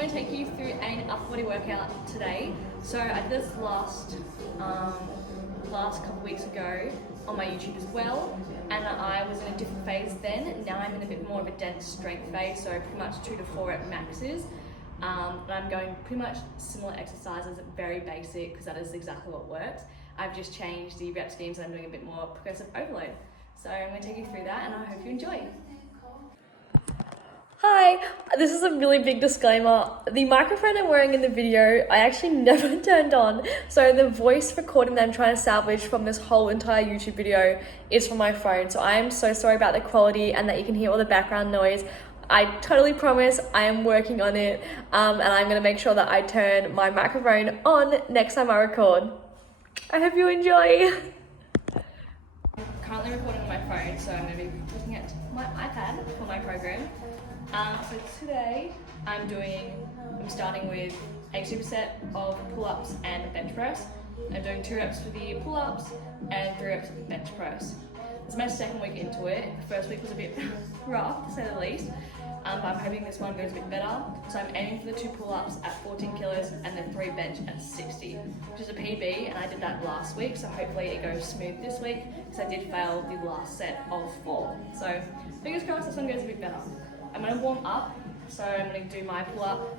going to take you through an upper body workout today. So I did this last couple of weeks ago on my YouTube as well, and I was in a different phase then. Now I'm in a bit more of a dense strength phase, so pretty much 2 to 4 rep maxes. And I'm going pretty much similar exercises, very basic, because that is exactly what works. I've just changed the rep schemes and I'm doing a bit more progressive overload. So I'm going to take you through that and I hope you enjoy. Hi, this is a really big disclaimer. The microphone I'm wearing in the video, I actually never turned on. So the voice recording that I'm trying to salvage from this whole entire YouTube video is from my phone. So I am so sorry about the quality and that you can hear all the background noise. I totally promise I am working on it, and I'm gonna make sure that I turn my microphone on next time I record. I hope you enjoy. I'm currently recording on my phone, so I'm gonna be looking at my iPad for my program. So today I'm starting with a superset of pull-ups and a bench press. I'm doing 2 reps for the pull-ups and 3 reps for the bench press. It's my second week into it. The first week was a bit rough, to say the least. But I'm hoping this one goes a bit better. So I'm aiming for the 2 pull-ups at 14 kilos and then 3 bench at 60, which is a PB, and I did that last week, so hopefully it goes smooth this week, because I did fail the last set of 4. So fingers crossed this one goes a bit better. I'm going to warm up, so I'm going to do my pull-up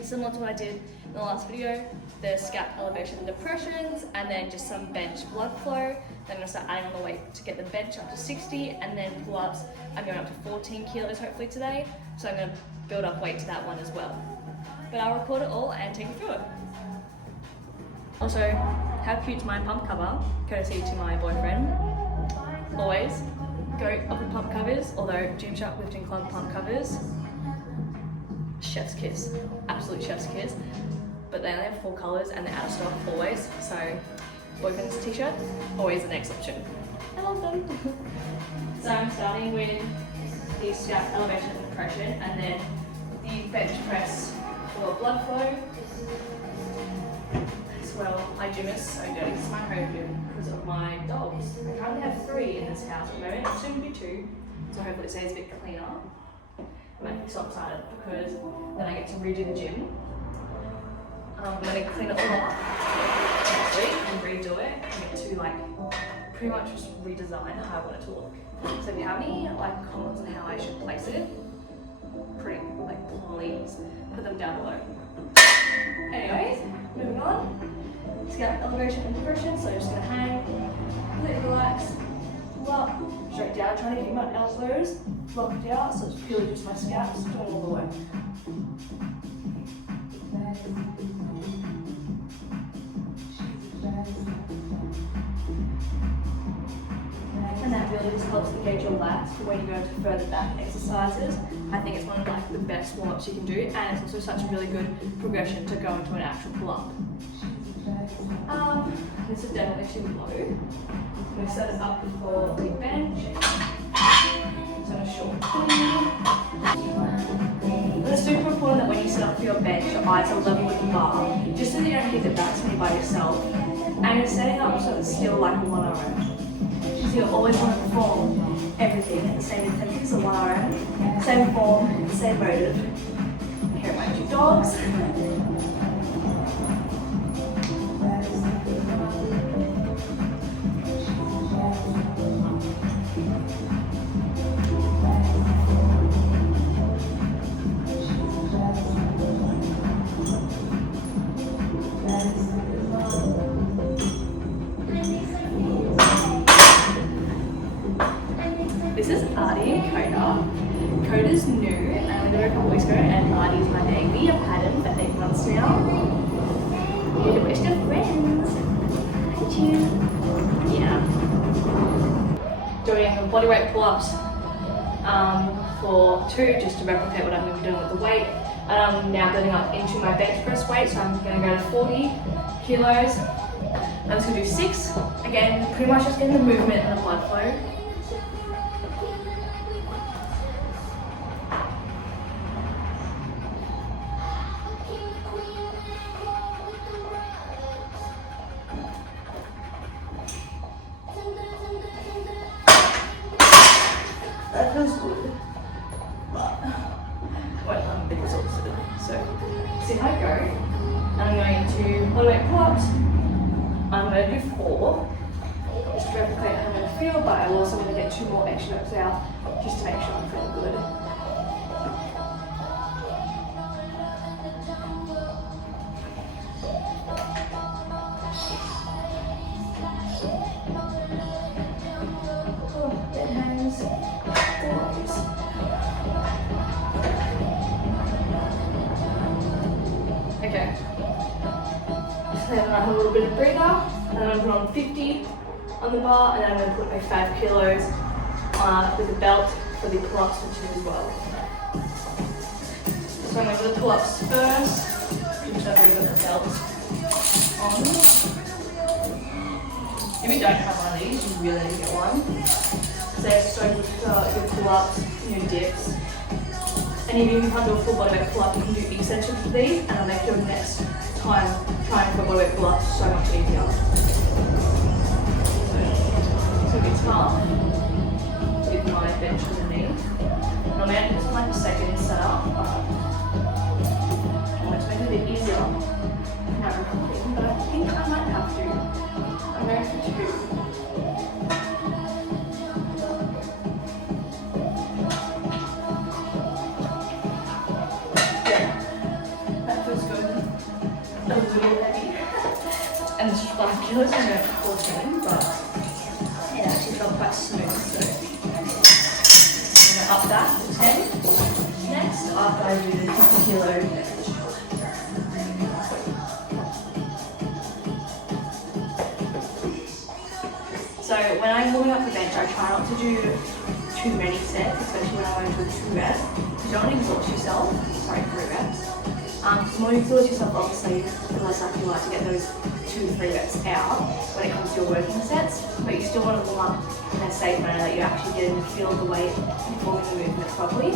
similar to what I did in the last video, the scap elevation and depressions, and then just some bench blood flow. Then I'm going to start adding on the weight to get the bench up to 60, and then pull-ups, I'm going up to 14 kilos hopefully today, so I'm going to build up weight to that one as well. But I'll record it all and take you through it. Also, how cute's my pump cover, courtesy to my boyfriend. Always goat of the pump covers, although Gymshark Lifting Club pump covers, chef's kiss, absolute chef's kiss. But they only have 4 colours and they're out of stock always, so boyfriend's t-shirt, always the next option. I love them. So I'm starting with the scap elevation and depression, and then the bench press for blood flow. As well, my gym is so dirty. This is my home gym because of my dogs. I currently have 3 in this house at the moment, soon to be 2, so hopefully it stays a bit cleaner. I'm so excited because then I get to redo the gym. I'm going to clean it all up next week and redo it and get to pretty much just redesign how I want it to look. So if you have any comments on how I should place it, please put them down below. Anyways, moving on. Scap elevation and depression, so I'm just going to hang, completely relax, pull up, straight down, trying to keep my elbows locked out, so it's purely just my scaps doing all the work. And that really just helps engage your lats for when you go into further back exercises. I think it's one of the best warm-ups you can do, and it's also such a really good progression to go into an actual pull-up. This is definitely too low. We set it up for the bench. So a short clean. It's super important that when you set up for your bench, your eyes are level with the bar, just so that you don't hit the back swing by yourself. And you're setting up so it's still like a 1RM. So you always want to perform everything at the same intensity, so 1RM, same form, same motive. Here are my 2 dogs. This is Artie and Coda. Coda's new, and we got her a couple weeks ago, and Artie's my baby. I've had him for 8 months now. We're still friends. Thank you. Yeah. Doing bodyweight pull-ups for 2, just to replicate what I'm going to be doing with the weight. And I'm now building up into my bench press weight, so I'm going to go to 40 kilos. I'm just going to do 6. Again, pretty much just getting the movement and the blood flow. That feels good, but I'm a bit exhausted, so see how I go. And I'm going into bodyweight pull-ups. I'm going to do 4. Just to replicate how I'm going to feel, but I'm also going to get 2 more extra reps out just to make sure I'm feeling good. Dead hangs. Okay. So then I have a little bit of breather, and then I'm going to put on 50 on the bar, and then I'm going to put my 5 kilos with a belt for the pull-ups for 2 as well. So I'm going to do the pull-ups first, which I've already got the belt on. If you don't have one of these, you really need to get one. So they're so good for your pull-ups, your dips. And if you can't do a full bodyweight pull-up, you can do extensions with these, and it'll make your next time trying for a bodyweight pull-up so much easier. So it's going to be tough with my bench underneath. Normally I do this on like a second setup, but I want to make it a bit easier. But I think I might have to. I'm going for 2. And it's 5 kilos, I'm at 14, but it actually felt quite smooth, so I'm going to up that to 10. Next, after I do the 50 kilo bench. So when I'm warming up the bench, I try not to do too many sets, especially when I want to do 2 reps. You don't want to exhaust yourself, sorry, 3 reps. The more you exhaust yourself, obviously, the less likely you are to get those 2-3 reps out when it comes to your working sets, but you still want to warm up in a safe manner that you're actually getting to feel the weight performing the movement properly.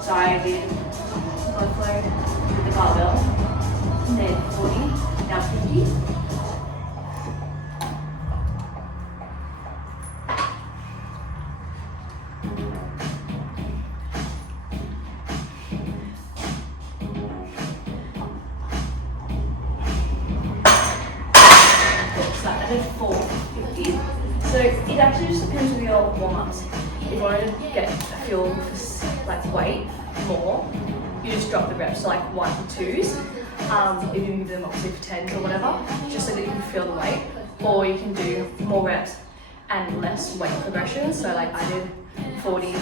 So I did low flow with the barbell, and then 40, now 50. I did 450. So it actually just depends on your warm-ups. If you want to get a feel for like weight more, you just drop the reps to like 1 and 2s. If you can give them obviously for 10s or whatever, just so that you can feel the weight. Or you can do more reps and less weight progression. So like I did 40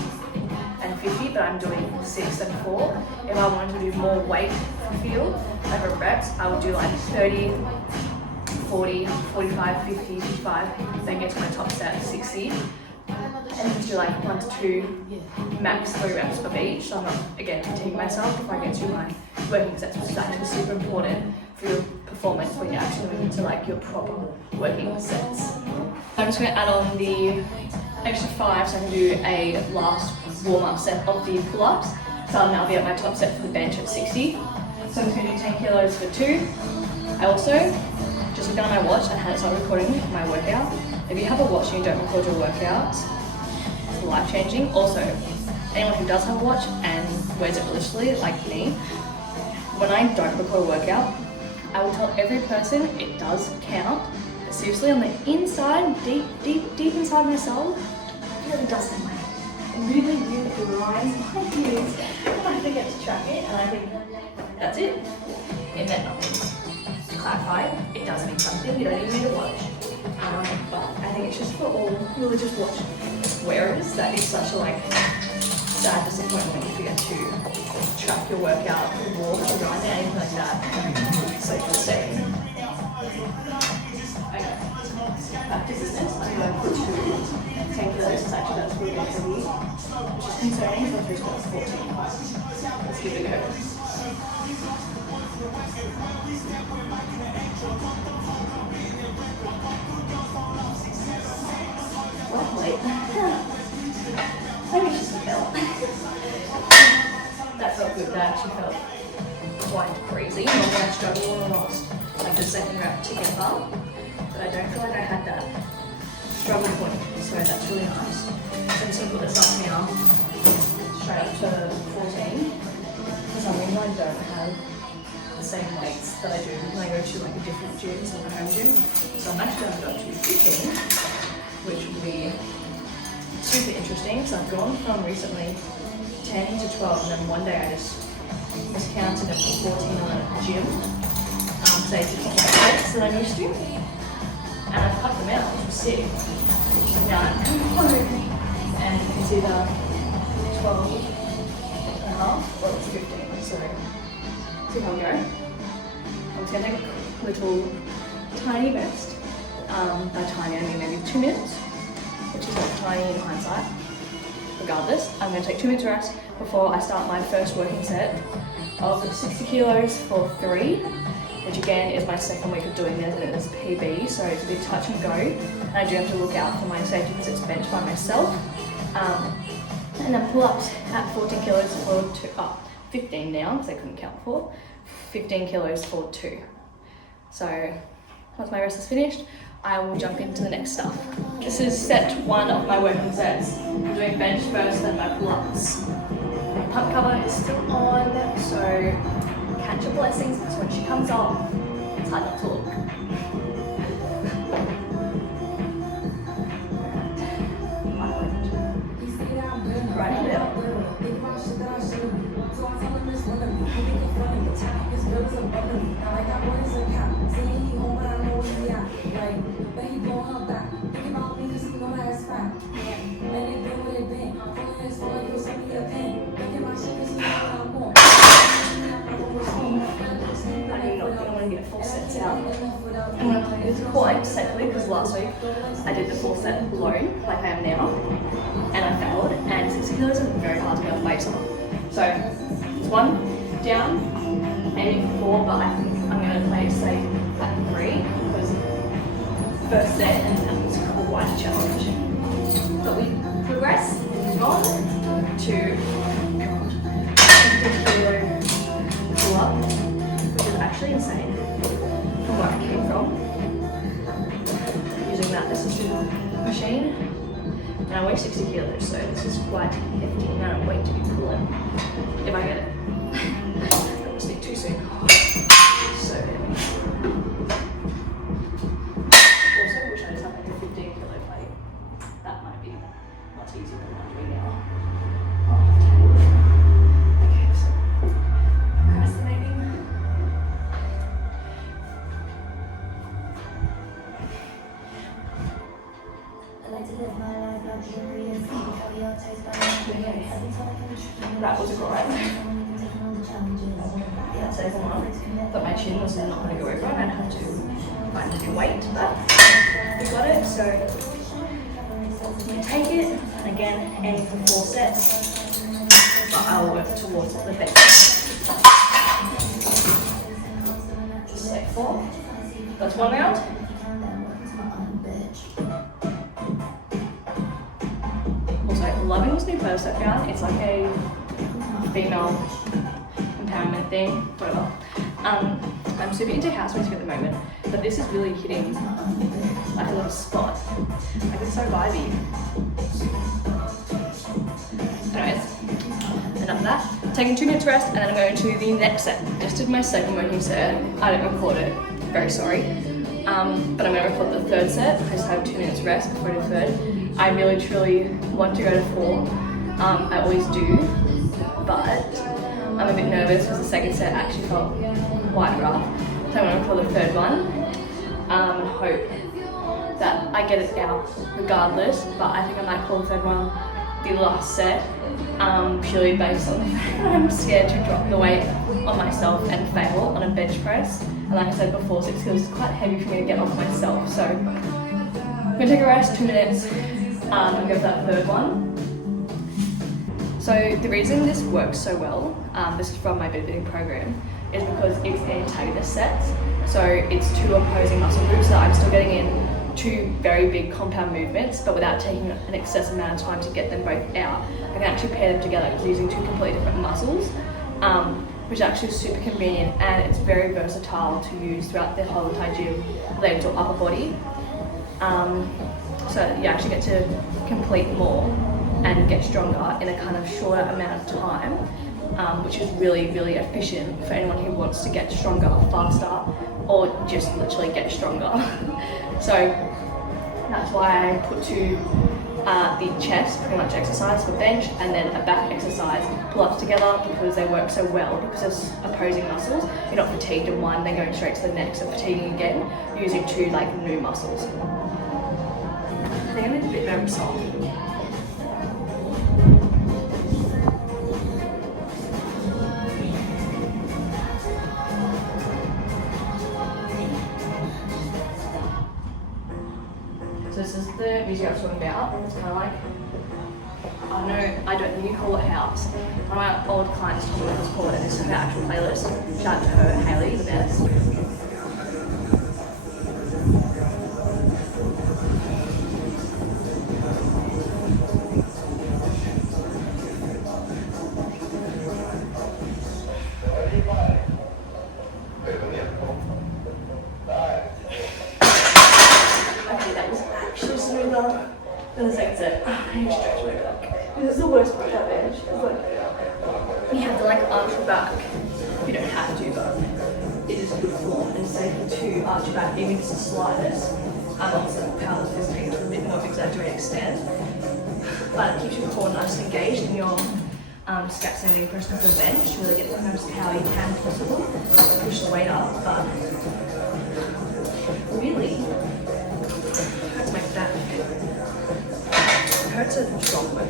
and 50, but I'm doing 6 and 4. If I wanted to do more weight for feel over reps, I would do like 30, 40, 45, 50, 55, then get to my top set 60. And just do like 1 to 2, max 3 reps of each. So I'm not, again, fatiguing myself if I get to my working sets, which is actually super important for your performance when you're actually moving into like your proper working sets. I'm just going to add on the extra 5 so I can do a last warm-up set of the pull-ups. So I'll now be at my top set for the bench at 60. So I'm just going to do 10 kilos for 2. I also just looked down at my watch and had it start recording my workout. If you have a watch and you don't record your workouts, it's life-changing. Also, anyone who does have a watch and wears it religiously, like me, when I don't record a workout, I will tell every person it does count. But seriously, on the inside, deep inside my soul, it really doesn't matter. It really grinds my gears. I forget to track it, and I think that's it. It meant nothing. To clarify, it does mean something. You don't even need a watch. But I think it's just for all religious watch wearers that is such a like sad disappointment when you forget to track your workout, or walk, or run, anything like that. So just saying. Okay. Back to business. I'm going to put 10 kilos. It's actually that's really heavy, which is concerning for 3 squats 14. Let's give it a go. Wait. Maybe it's just a belt. That felt good. That actually felt quite crazy. Normally I struggle on the last, like the second rep to get up, but I don't feel like I had that struggle point, so that's really nice. So I'm just going to put this up now, straight up to 14. For some reason I don't have the same weights that I do when I go to like a different gym, so like a home gym. So I'm actually going to go to 15, which will be super interesting. So I've gone from recently 10 to 12, and then one day I just miscounted and put 14 on at the gym. So it's different weights that I'm used to. And I've cut them out, which was sick. Now I'm home, and it's either 12 and a half or it's 15. So see how we go. I'm just going to take a little tiny rest. By tiny I mean maybe 2 minutes, which is not tiny in hindsight. Regardless, I'm going to take 2 minutes rest before I start my first working set of 60 kilos for 3, which again is my second week of doing this, and it is PB, so it's a bit touch and go. And I do have to look out for my safety because it's bench by myself. And then pull-ups at 14 kilos for 2, 15 now, because I couldn't count before. 15 kilos for 2. So once my rest is finished, I will jump into the next stuff. This is set 1 of my working sets. I'm doing bench first, then my pull-ups. My pump cover is still on, so catch your blessings, because when she comes off, it's hard not to look. Right now. Full sets out. I'm going to play this quite safely because last week I did the full set alone, like I am now, and I failed. And 60 kilos is very hard to get off base on. So it's 1 down, aiming for 4, but I think I'm going to play it safe at 3 because first set and that was quite a challenge. But we progress on to 50 kilo pull up, which is actually insane. From where I came from, using that assisted machine, and I weigh 60 kilos, so this is quite hefty amount of weight to be pulling, if I get it. Don't want to speak too soon. So heavy. Also, I wish I just had like a 15 kilo plate. That might be much easier than what I'm doing now. Okay, so procrastinating. That was alright. That second one, but my chin was not going to go over, and I'd have to find a new weight, but we got it, so we take it, and again, aim for 4 sets, but I'll work towards the bench. Set 4, that's 1 round. Loving this new pose I found. It's like a female empowerment thing, whatever. I'm super into house music at the moment, but this is really hitting like a little spot. Like it's so vibey. Anyways, enough of that. Taking 2 minutes rest, and then I'm going to the next set. Just did my second working set. I didn't record it, very sorry. But I'm going to record the 3rd set. I just have 2 minutes rest before I do the 3rd. I really truly want to go to 4. I always do, but I'm a bit nervous because the 2nd set actually felt quite rough. So I'm going to call the 3rd one. Hope that I get it out regardless, but I think I might call the 3rd one the last set, purely based on the fact that I'm scared to drop the weight on myself and fail on a bench press. And like I said before, 6 kilos is quite heavy for me to get off myself. So I'm going to take a rest, 2 minutes. And go for that 3rd one. So the reason this works so well, this is from my beginning program, is because it's antagonist sets. So it's 2 opposing muscle groups that I'm still getting in 2 very big compound movements, but without taking an excessive amount of time to get them both out. I can actually pair them together because using 2 completely different muscles, which is actually super convenient, and it's very versatile to use throughout the whole entire gym related to upper body. So you actually get to complete more and get stronger in a kind of shorter amount of time which is really, really efficient for anyone who wants to get stronger faster or just literally get stronger. So that's why I put two the chest pretty much exercise for bench and then a back exercise pull-ups together, because they work so well because it's opposing muscles. You're not fatigued in one, then going straight to the next and fatiguing again, using two like new muscles. I think I need a bit better salt. So this is the music I was talking about. It's kind of like, I don't think you call it house. One of my old clients told me what it's called, and this is her actual playlist. Shout out to her, Hayley, the best. Okay, that was actually smoother than the second set. I need to stretch my back. This is the worst part about bench. It's like, you have to like arch your back. You don't have to, but it is good form and safe to arch your back, even just the slightest. Obviously, powerlifting is taken to a bit more of an exaggerated extent, but it keeps your core nice and engaged, and your scaps and the pressure of the bench to really get the most power you can possible. Push the weight up, but really hurts my back. It hurts a strong way.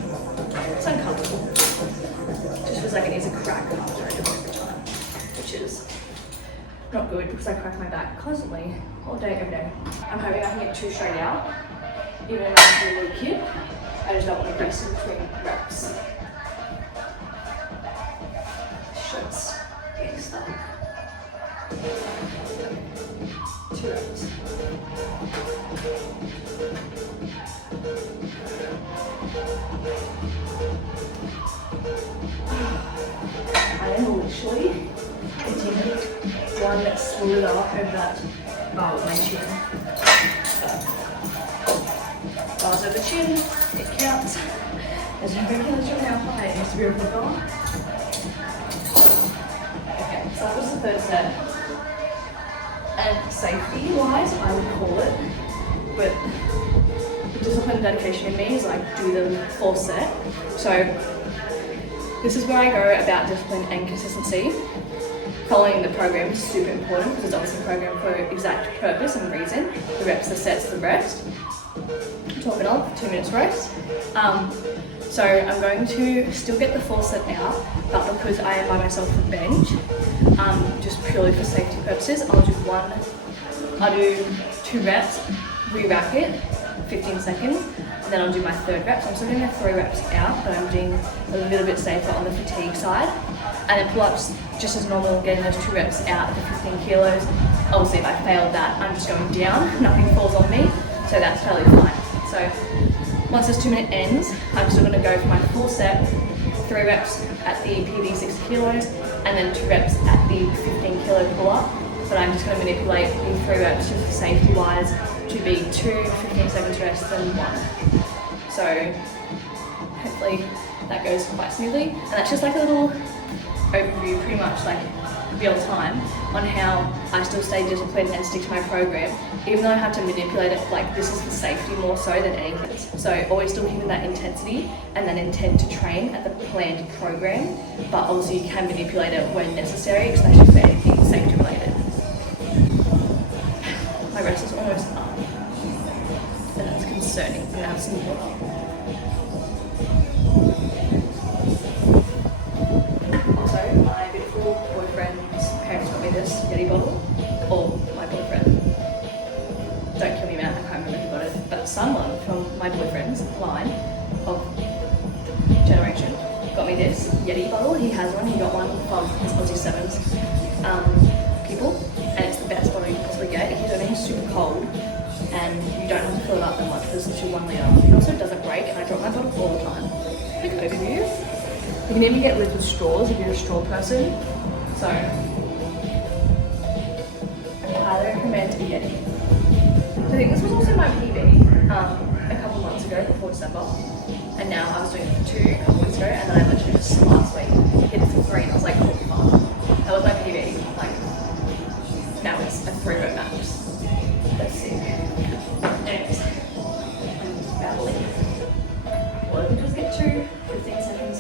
It's uncomfortable. It just feels like it needs a crack after I do it every time, which is not good because I crack my back constantly, all day, every day. I'm hoping I can get two straight out, even if I'm a little kid. I just don't want to rest in between reps. Shirt's getting stuck. 2 reps. I am literally continuing one smoother over that bar with my chin. Bars over chin, it counts. There's no regulation how high it needs to be over the bar. Okay, so that was the third set. And safety wise, I would call it, but discipline and dedication in me is like do the full set. So this is where I go about discipline and consistency. Following the program is super important because it's obviously programmed for exact purpose and reason. The reps, the sets, the rest. 12 and off, 2 minutes rest. So I'm going to still get the full set out, but because I am by myself for bench, just purely for safety purposes, I'll do 2 reps, re-rack it, 15 seconds, and then I'll do my 3rd rep. So I'm still doing my 3 reps out, but I'm doing a little bit safer on the fatigue side. And then pull-ups, just as normal, getting those 2 reps out at the 15 kilos. Obviously, if I failed that, I'm just going down, nothing falls on me, so that's totally fine. So once this 2-minute ends, I'm still gonna go for my full set, 3 reps at the PB 60 kilos, and then 2 reps at the 15 kilo pull-up. But I'm just gonna manipulate the 3 reps just safety-wise to be 2 15 seconds rest, then 1. So hopefully that goes quite smoothly. And that's just like a little overview, pretty much like real time, on how I still stay disciplined and stick to my program, even though I have to manipulate it. Like, this is for safety more so than anything. So always still keeping that intensity and that intent to train at the planned program, but obviously you can manipulate it when necessary, especially for anything safety related. My rest is almost up, and that's concerning. I'm gonna have some more. This Yeti bottle, or my boyfriend. Don't kill me, man, I can't remember who got it, but someone from my boyfriend's line of generation got me this Yeti bottle. He has one, he got one from his Aussie Sevens people, and it's the best bottle you can possibly get. It keeps everything super cold, and you don't have to fill it up that much, because it's literally 1 litre. It also doesn't break, and I drop my bottle all the time. Quick overview. You can even get with straws if you're a straw person, so I recommend a Yeti. So I think this was also my PB a couple months ago, before December, and now I was doing it for 2 couple weeks ago, and then I literally just last week hit it 3 and I was like, oh fuck. That was my PB. Like, now it's a 3 rep max. That's sick. Anyways, I'm babbling. What if we just get 2, 15 seconds,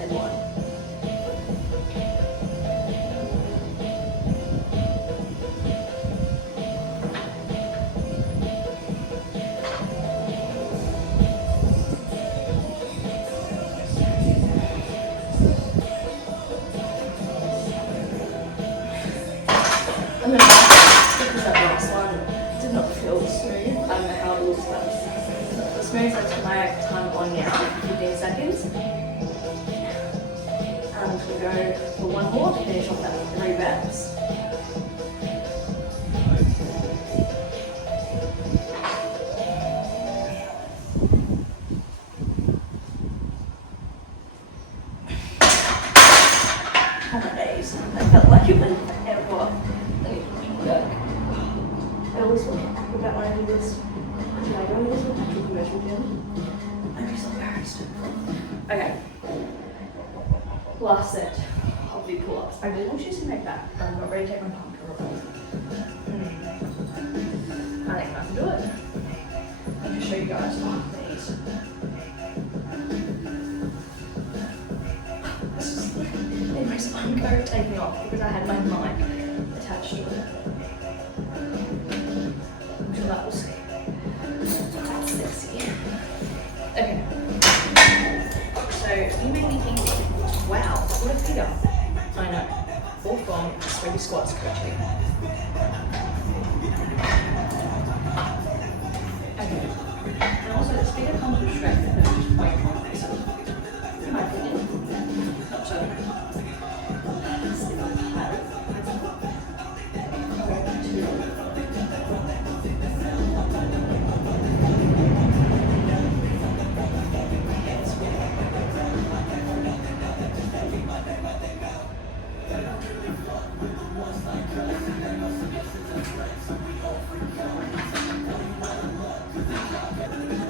and 1. I'm gonna because that last one did not feel smooth. I don't know how it looks, but it's not feel smooth. So to my time on now, 15 seconds. And we'll go for 1 more to finish off that 3 reps. On my days, I felt like it went forever. I always feel about when I do this. Did I go to this with the commercial gym? I'm so embarrassed. Okay. Last set of the pull-ups. I really want you to make that, but I'm not ready to take my time to roll. I think I can do it. I'll just show you guys one of these. Anyways, I'm going to take me off because I had my mic attached to it. I'm sure that will see. That's sexy. Okay. So you made me think, wow, what a figure. I know. All from Swaggy Squats coaching. Okay. And also this figure comes with strength and it's just way more nicer. In my opinion. Not so.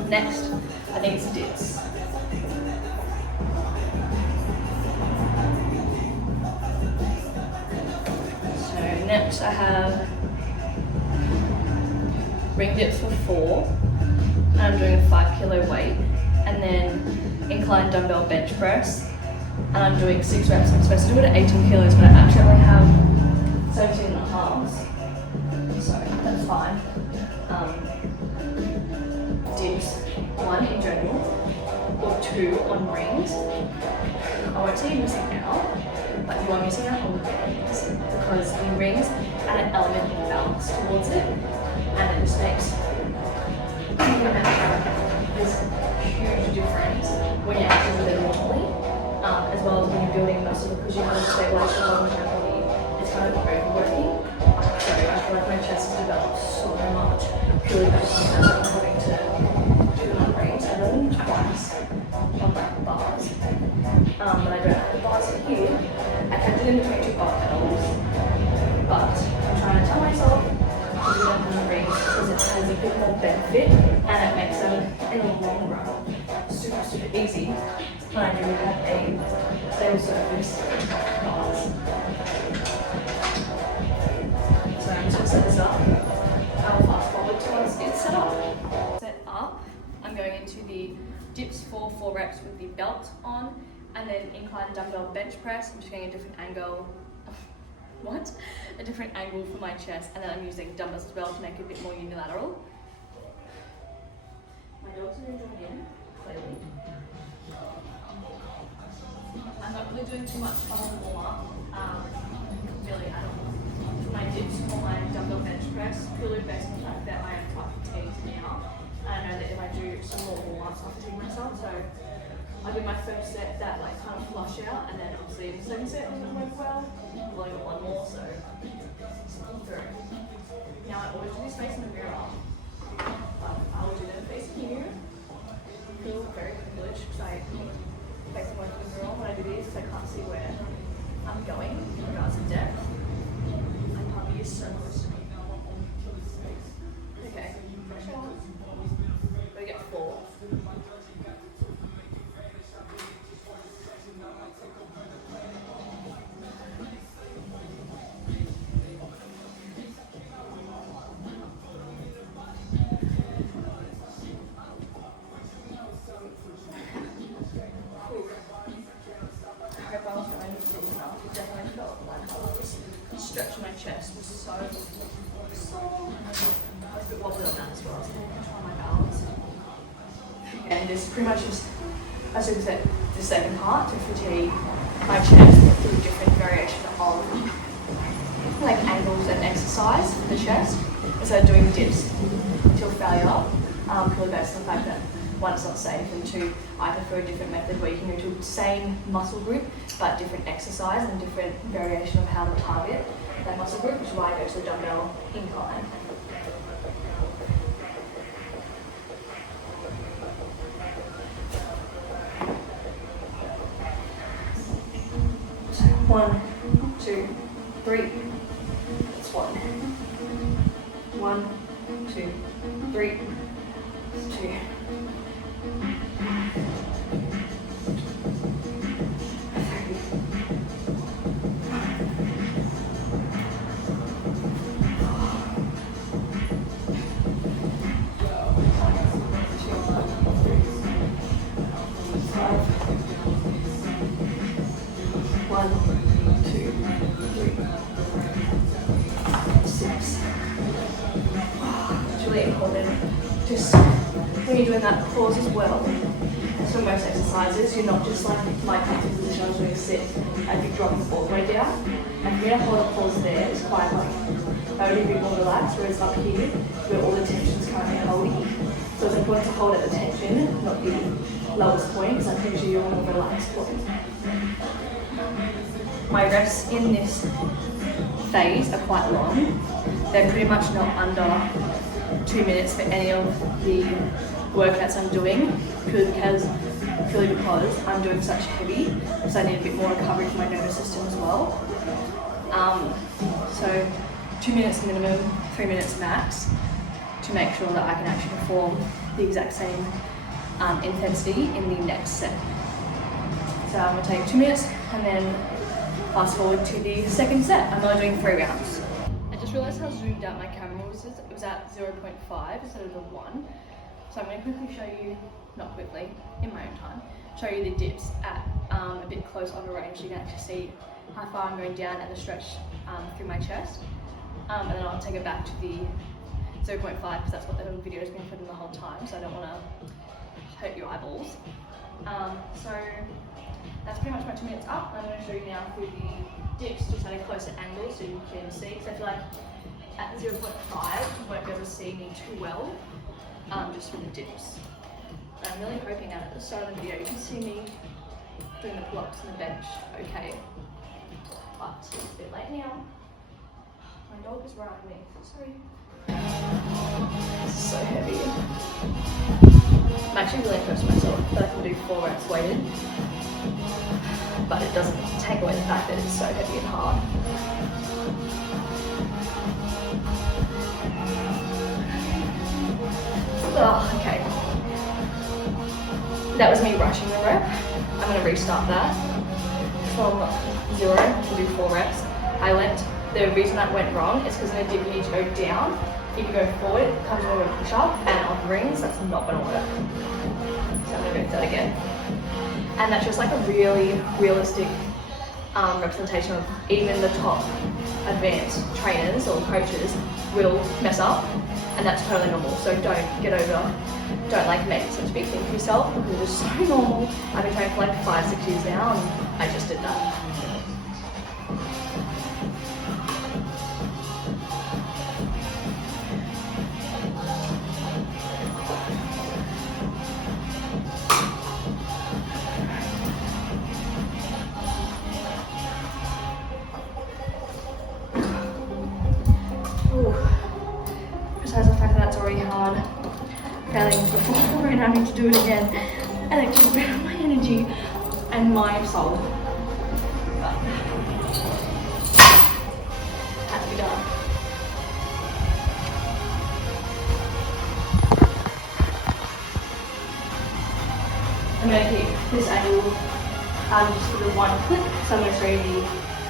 Next, I think it's dips. So next I have ring dips for 4, and I'm doing a 5 kilo weight, and then incline dumbbell bench press, and I'm doing 6 reps. I'm supposed to do it at 18 kilos, but I actually only have 17 and a half, so that's fine. Dips, 1 in general, or 2 on rings. I won't say you're missing out, but you are missing out on rings, because in rings add an element of balance towards it, and it just makes this huge difference when you're acting with it normally, as well as when you're building muscle, because you have to stabilize the bottom of your body. It's kind of overworking. So I feel like my chest has developed so much purely based on that, according to rings. I've done them twice on like bars, but I don't have the bars in here. I kept it in between 2 bar pedals, but I'm trying to tell myself to do them on the rings because it has a bit more benefit and it makes them in the long run super easy when I do have a stable surface bars. So I'm just going to set this up. I'll fast forward to once it's set up. Set up, I'm going into the dips for 4 reps with the belt on, and then incline dumbbell bench press. I'm just getting a different angle. What? A different angle for my chest, and then I'm using dumbbells as well to make it a bit more unilateral. My dogs are enjoying in, clearly. I'm not really doing too much on the warm-up. Really, I don't. For my dips or my dumbbell bench press, purely based on the fact that I am quite fatigued now. And I know that if I do some more warm-ups, I'll fatigue myself. So I did my first set that like kind of flush out, and then obviously the second set wasn't going well. I've only got 1 more, so come through. Now I always do this facing the mirror, but I will do them facing you. I feel very privileged because I face away from the mirror when I do these because I can't see where I'm going in regards to depth. My puppy is so close to me. Okay, pressure. We get 4. stretch in my chest was so sore. I was a bit wobbly on that as well, so I'm going to try my balance. And this is pretty much just, as I said, the second part to fatigue my chest through different variation of like angles and exercise for the chest instead of doing dips until failure, purely based on the fact that one, it's not safe, and two, I prefer a different method where you can go to the same muscle group but different exercise and different variation of how to target that muscle group, which is why I go to the dumbbell incline. So 1, 2, 3. That's 1. 1, 2, 3. That's 2. Just when you're doing that pause as well, as for most exercises, you're not just like my practice position, I was doing a sit and you're dropping all the way down. And for me to hold a pause there is quite like, only a bit more relaxed, whereas up here, where all the tension's currently holding. So it's important to hold at the tension, not the lowest point, because I'm pretty sure you're on a relaxed point. My reps in this phase are quite long. They're pretty much not under 2 minutes for any of the workouts I'm doing, purely because I'm doing such heavy, so I need a bit more recovery for my nervous system as well. So 2 minutes minimum, 3 minutes max, to make sure that I can actually perform the exact same intensity in the next set. So I'm going to take 2 minutes and then fast forward to the second set. I'm only doing 3 rounds. I just realised how zoomed out my camera was. It was at 0.5 instead of the 1. So I'm going to quickly show you, not quickly, in my own time, show you the dips at a bit close on a range so you can actually see how far I'm going down and the stretch through my chest. And then I'll take it back to the 0.5 because that's what the video has been put in the whole time, so I don't want to hurt your eyeballs. So that's pretty much my 2 minutes up. I'm going to show you now through the dips just at a closer angle so you can see, because I feel like at 0.5 you won't be able to see me too well, just through the dips. But I'm really hoping that at the start of the video you can see me doing the pull-ups on the bench okay. But it's a bit late now. My dog is right with me, sorry. This is so heavy. I'm actually really impressed with myself that I can do 4 reps weighted, but it doesn't take away the fact that it's so heavy and hard. Oh, okay. That was me rushing the rep. I'm going to restart that from 0 to do 4 reps. The reason that went wrong is because in a dip you need to go down. If you go forward, it comes over a push up, and on rings, that's not going to work. So I'm going to do that again. And that's just like a really realistic representation of even the top advanced trainers or coaches will mess up, and that's totally normal. So don't like make such a big thing for yourself, because it's so normal. I've been training for like 5-6 years now, and I just did that. Besides the fact that that's already hard, failing before and having to do it again, and it just burns my energy and my soul. But had to be done. I'm going to keep this angle just for the one clip, so I'm going to show you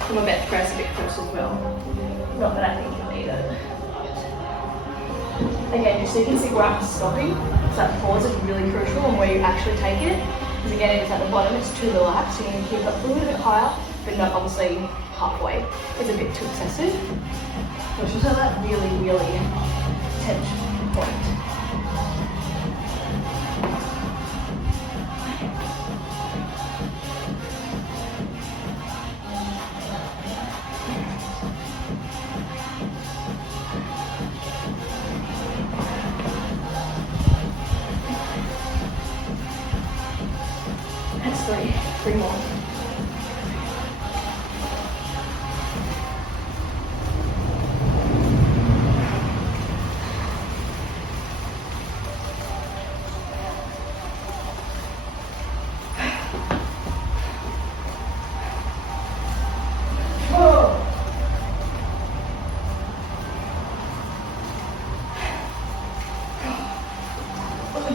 from my bench press a bit close as well. Not that I think you'll need it. Again, just so you can see where I'm stopping, so that pause is really crucial and where you actually take it. Because again, it's at the bottom, it's too relaxed, so you need to keep it a little bit higher, but not obviously halfway. It's a bit too excessive. So it's just at that really, really tense point. That's three more.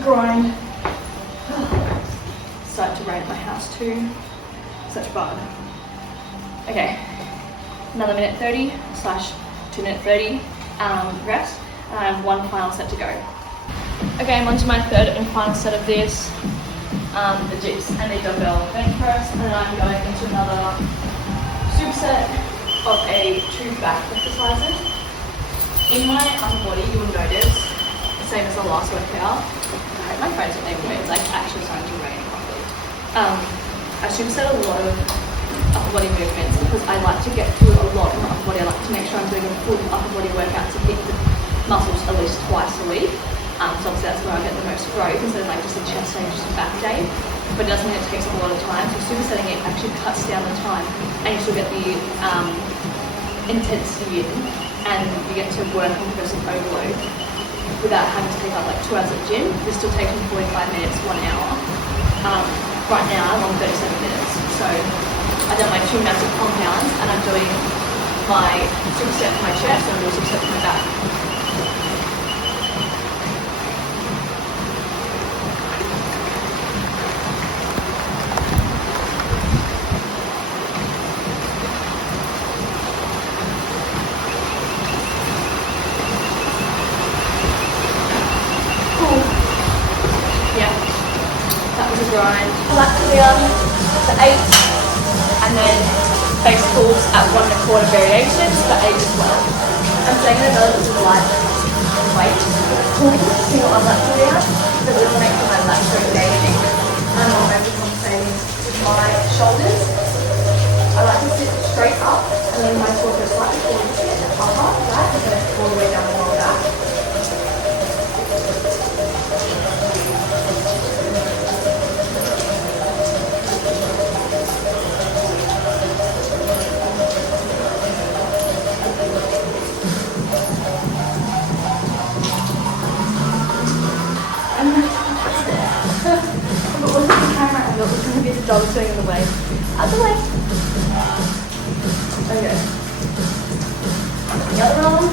Grind. Start to rain at my house too. Such bad. Okay, another minute 30 / 2 minute 30 rest, and I have one final set to go. Okay, I'm on to my third and final set of this, the dips and the dumbbell bench press, and then I'm going into another superset of a 2 back exercises. In my upper body, you will notice, same as the last workout, my friends are named it's like actually starting to rain properly. I superset a lot of upper body movements because I like to get through a lot in the upper body. I like to make sure I'm doing a full upper body workout to hit the muscles at least twice a week. So obviously that's where I get the most growth instead of like just a chest day, just a back day. But it doesn't mean it takes up a lot of time. So supersetting it actually cuts down the time and you still get the intensity in, and you get to work on progressive overload without having to take up like 2 hours at the gym. This still takes me 45 minutes, 1 hour. Right now I'm on 37 minutes. So I've done my 2 massive compounds and I'm doing my superset for my chest and I'm doing superset for my back. Grind. I like to do the 8 and then base pulls at 1 1/4 variations for 8 as well. I'm taking another little light weight, pulling single arm lat pull down, so it will make my lats so engaging. I'm not overcompensating with my shoulders. I like to sit straight up and then my torso slightly forward to get the upper, right, and then all the way down the lower back. The dog sitting in the way. Out the way. Okay. The other arm.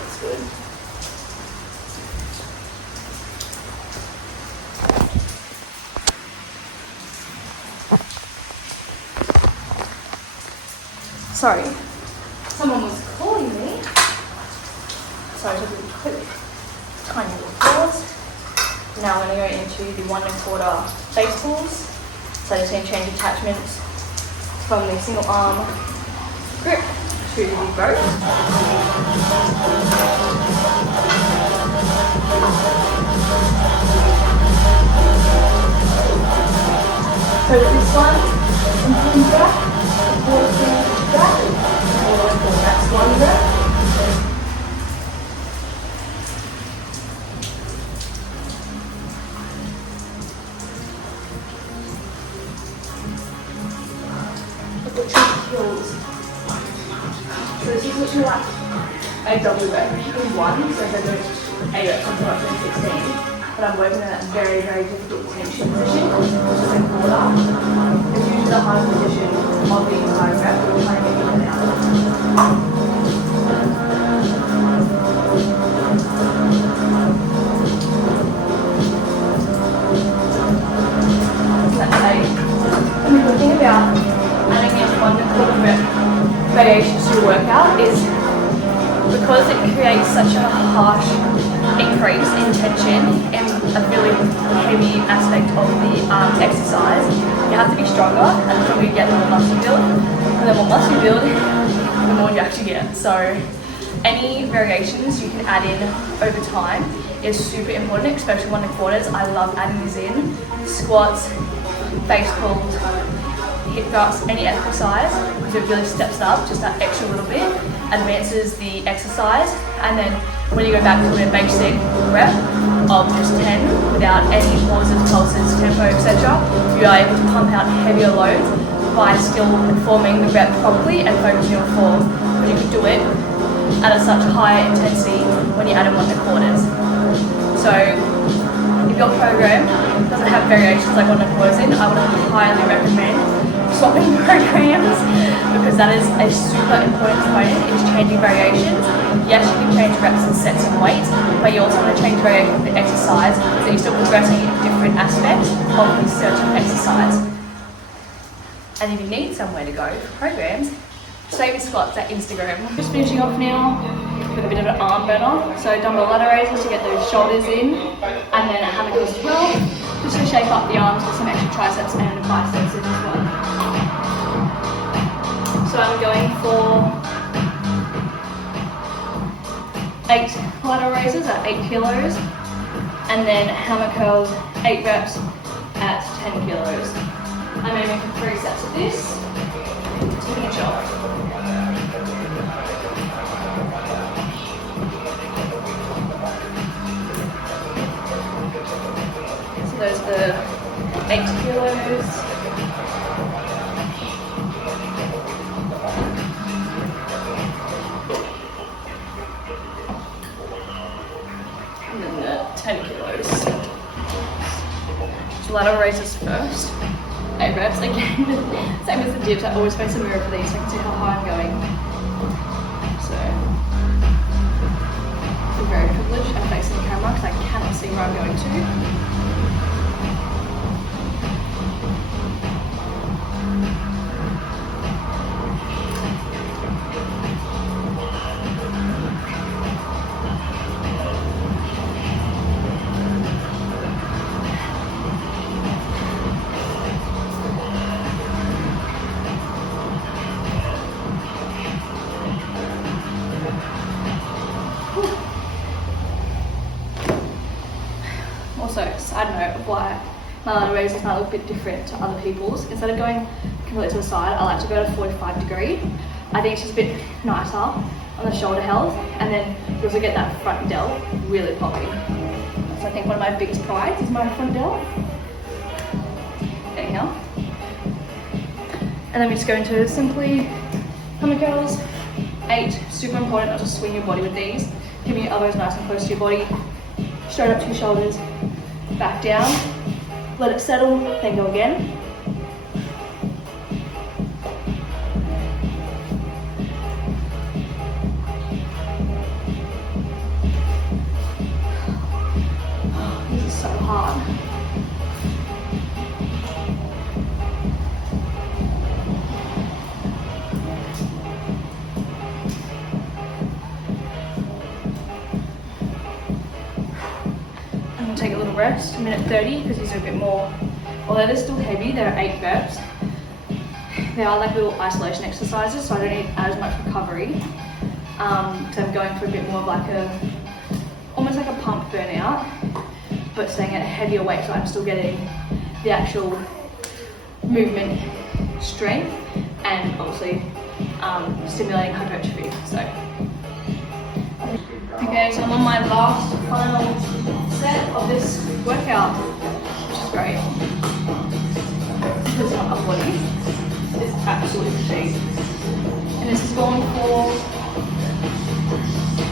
That's good. Sorry, someone was calling me. So I took a quick, tiny little pause. Now I'm going to go into the 1 1/4 base pulls. So I just need to change attachments from the single arm grip to the rope. So this one, I'm pulling back, back, that's 1 rep. Look at your heels. So this is what you like. A double rep in 1, so instead of 8 reps, I'm doing 16. But I'm working in that very, very difficult tension position, which is in quarter. It's usually the hardest position of the entire rep, but we're trying to get in and out of it. workout is because it creates such a harsh increase in tension and a really heavy aspect of the exercise. You have to be stronger, and the stronger you get, the more muscle you build, and the more muscle you build, the more you actually get. So any variations you can add in over time is super important, especially on the quarters. I love adding these in. Squats, face pulls, hip thrusts, any exercise, because it really steps it up just that extra little bit, advances the exercise, and then when you go back to a basic rep of just 10 without any pauses, pulses, tempo, etc., you are able to pump out heavier loads by still performing the rep properly and focusing on form, when you can do it at a such higher intensity when you add them on the quarters. So if your program doesn't have variations like on the quarters in, I would highly recommend swapping programs, because that is a super important component, is changing variations. Yes, you can change reps and sets and weights, but you also want to change variation of the exercise so you're still progressing in different aspects of the certain exercise. And if you need somewhere to go for programs, save your squats at Instagram. Just finishing off now with a bit of an arm burner. So dumbbell ladder raises to get those shoulders in, and then a hammer curls as well, just to shape up the arms with some extra triceps and biceps in as well. So I'm going for 8 ladder raises at 8 kilos, and then hammer curls 8 reps at 10 kilos. I'm aiming for 3 sets of this to finish off. So there's the 8 kilos. And then the 10 kilos. So ladder raises first. 8 reps again. Same as the dips, I always face a mirror for these so I can see how high I'm going. So I'm very privileged. I'm facing the camera because I cannot see where I'm going to. Also, side note of why my ladder raises might look a bit different to other people's. Instead of going completely to the side, I like to go to 45 degree. I think it's just a bit nicer on the shoulder health, and then you also get that front delt really popping. So I think one of my biggest prides is my front delt. Anyhow. And then we just go into simply hammer curls. 8, super important not to swing your body with these. Keeping your elbows nice and close to your body. Straight up to your shoulders, back down, let it settle, then go again. This is so hard. Take a little rest, a minute 30, because these are a bit more, although they're still heavy, they're 8 reps. They are like little isolation exercises, so I don't need as much recovery. So I'm going for a bit more of like almost like a pump burnout, but staying at a heavier weight, so I'm still getting the actual movement strength and obviously stimulating hypertrophy. So. Okay, so I'm on my last final set of this workout, which is great. This is not a body, it's absolutely fatigued. And this is going for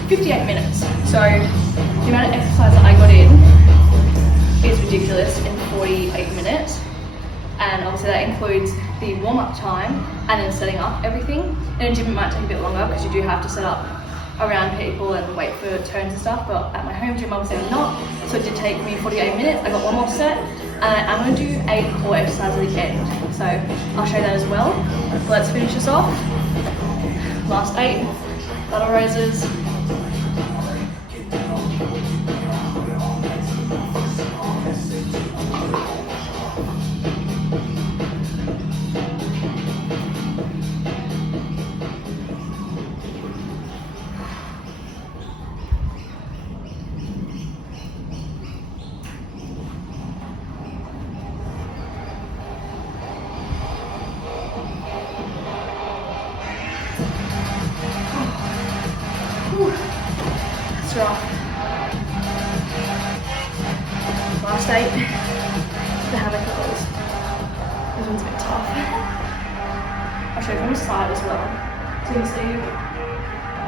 58 minutes. So the amount of exercise that I got in is ridiculous in 48 minutes. And obviously that includes the warm-up time and then setting up everything. In a gym it might take a bit longer because you do have to set up around people and wait for turns and stuff, but at my home gym obviously I'm not, so it did take me 48 minutes. I got one more set, and I'm going to do 8 core exercises at the end, so I'll show you that as well. So let's finish this off. Last 8, battle raises. That's rough. Last 8. The hammock curls. This one's a bit tough. I'll show you from the side as well. So you can see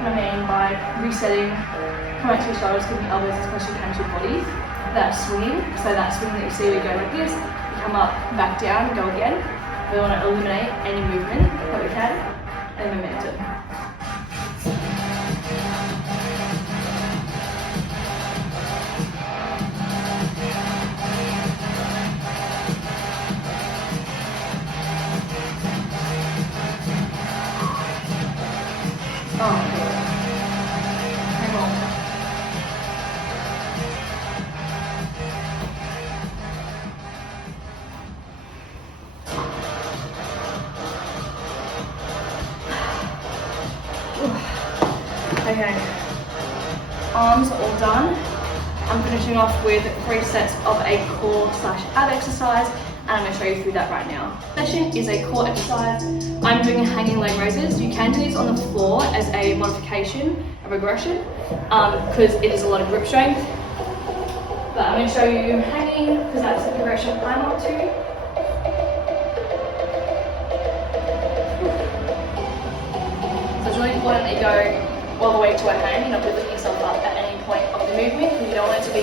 what I mean by resetting, come back to your shoulders, giving your elbows as close as you can to your body. That swinging, so that swing that you see, we go like this, you come up, back down, go again. We want to eliminate any movement that we can, and momentum. Oh my god. Hang on. Okay. Arms are all done. I'm finishing off with 3 sets of a core/ab exercise, and I'm going to show you through that right now. Session is a core exercise. I'm doing hanging leg raises. You can do this on the floor as a modification, a regression, because it is a lot of grip strength. But I'm going to show you hanging, because that's the progression I'm up to. So it's really important that you go all the way to a hang. You're not lifting yourself up at any point of the movement, because you don't want it to be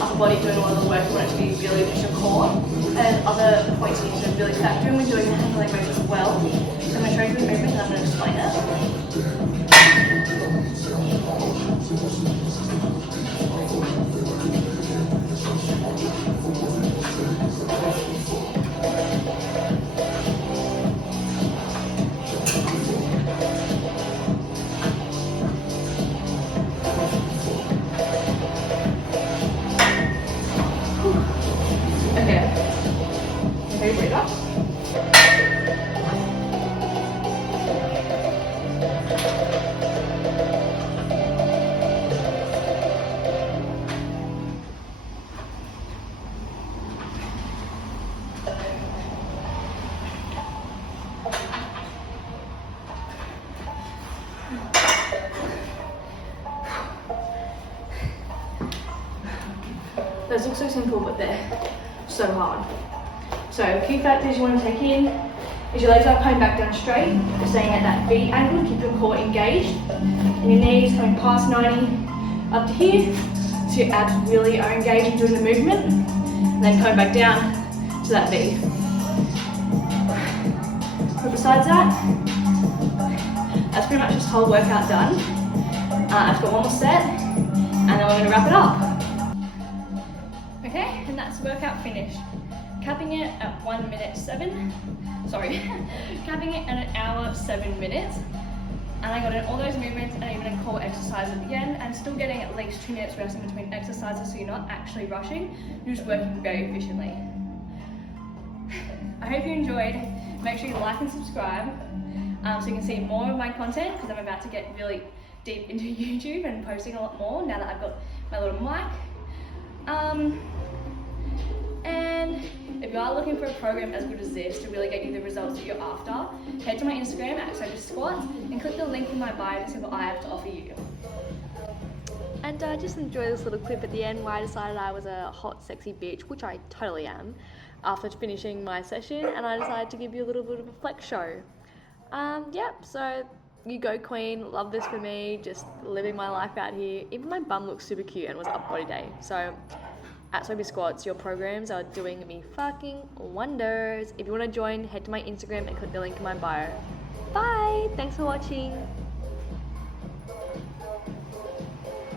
upper body doing a lot of the work. You want it to be really just your core. And other points you need to really factor in when doing the hang leg raise as well. So I'm going to show you the movement and I'm going to explain it. Okay, breathe up. Those look so simple, but they're so hard. So key factors you want to take in is your legs are coming back down straight, staying at that V angle, keep your core engaged, and your knees coming past 90 up to here, so your abs really are engaged in doing the movement, and then coming back down to that V. But besides that, that's pretty much this whole workout done. I've got one more set, and then we're going to wrap it up. Okay, and that's the workout finished. Capping it at 1 minute 7, capping it at 1 hour 7 minutes. And I got in all those movements and even a core exercise at the end, and still getting at least 2 minutes rest in between exercises, so you're not actually rushing, you're just working very efficiently. I hope you enjoyed. Make sure you like and subscribe so you can see more of my content, because I'm about to get really deep into YouTube and posting a lot more now that I've got my little mic. And if you are looking for a program as good as this to really get you the results that you're after, head to my Instagram at @squats and click the link in my bio to see what I have to offer you. And just enjoy this little clip at the end where I decided I was a hot, sexy bitch, which I totally am, after finishing my session, and I decided to give you a little bit of a flex show. So you go queen, love this for me, just living my life out here. Even my bum looks super cute and was up body day. So @squats, your programs are doing me fucking wonders. If you want to join, head to my Instagram and click the link in my bio. Bye! Thanks for watching.